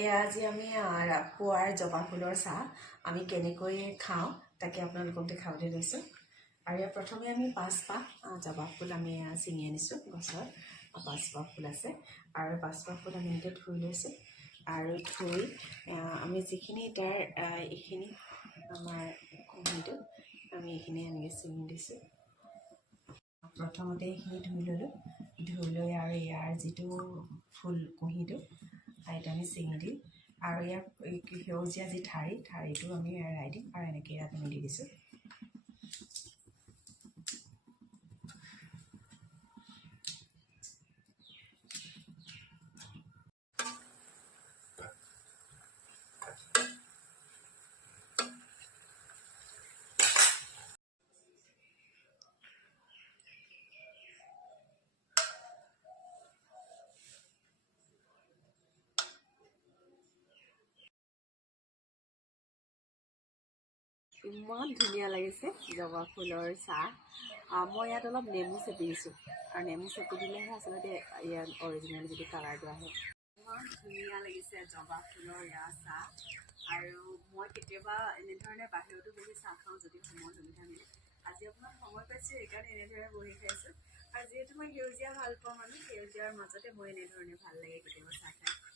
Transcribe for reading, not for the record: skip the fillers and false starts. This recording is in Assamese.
এয়া আজি আমি পুৱাৰ জবা ফুলৰ চাহ আমি কেনেকৈ খাওঁ তাকে আপোনালোকক দেখাবলৈ লৈছোঁ। আৰু ইয়াত প্ৰথমে আমি 5পাহ জবা ফুল আমি ছিঙি আনিছোঁ। গছৰ 5পাহ ফুল আছে আৰু 5পাহ ফুল আমি এনেকৈ ধুই লৈছোঁ। আৰু ধুই আমি যিখিনি তাৰ এইখিনি আমাৰ কুঁহিটো আমি এইখিনি এনেকৈ ছিঙি দিছোঁ। প্ৰথমতে এইখিনি ধুই ল'লোঁ, ধুই লৈ আৰু ইয়াৰ যিটো ফুল কুঁহিটো সেইটো আমি ছিঙি দিম আৰু ইয়াক সেউজীয়া যি ঠাৰিটো আমি এৰাই দিম আৰু এনেকৈ ইয়াত আমি দি দিছোঁ। ইমান ধুনীয়া লাগিছে জবা ফুলৰ চাহ। মই ইয়াত অলপ নেমু চেপি দিছোঁ আৰু নেমু চেপি দিলেহে আচলতে ইয়াত অৰিজিনেল যিটো কালাৰটো আহে। ইমান ধুনীয়া লাগিছে জবা ফুলৰ ইয়াৰ চাহ। আৰু মই কেতিয়াবা এনেধৰণে বাহিৰতো বহি চাহ খাওঁ যদি সময় সুবিধা মিলে। আজি অকণমান সময় পাইছোঁ সেইকাৰণে এনেদৰে বহি খাইছোঁ। আৰু যিহেতু মই সেউজীয়া ভাল পাওঁ মানুহ, সেউজীয়াৰ মাজতে মই এনেধৰণে ভাল লাগে কেতিয়াবা চাহ খাই।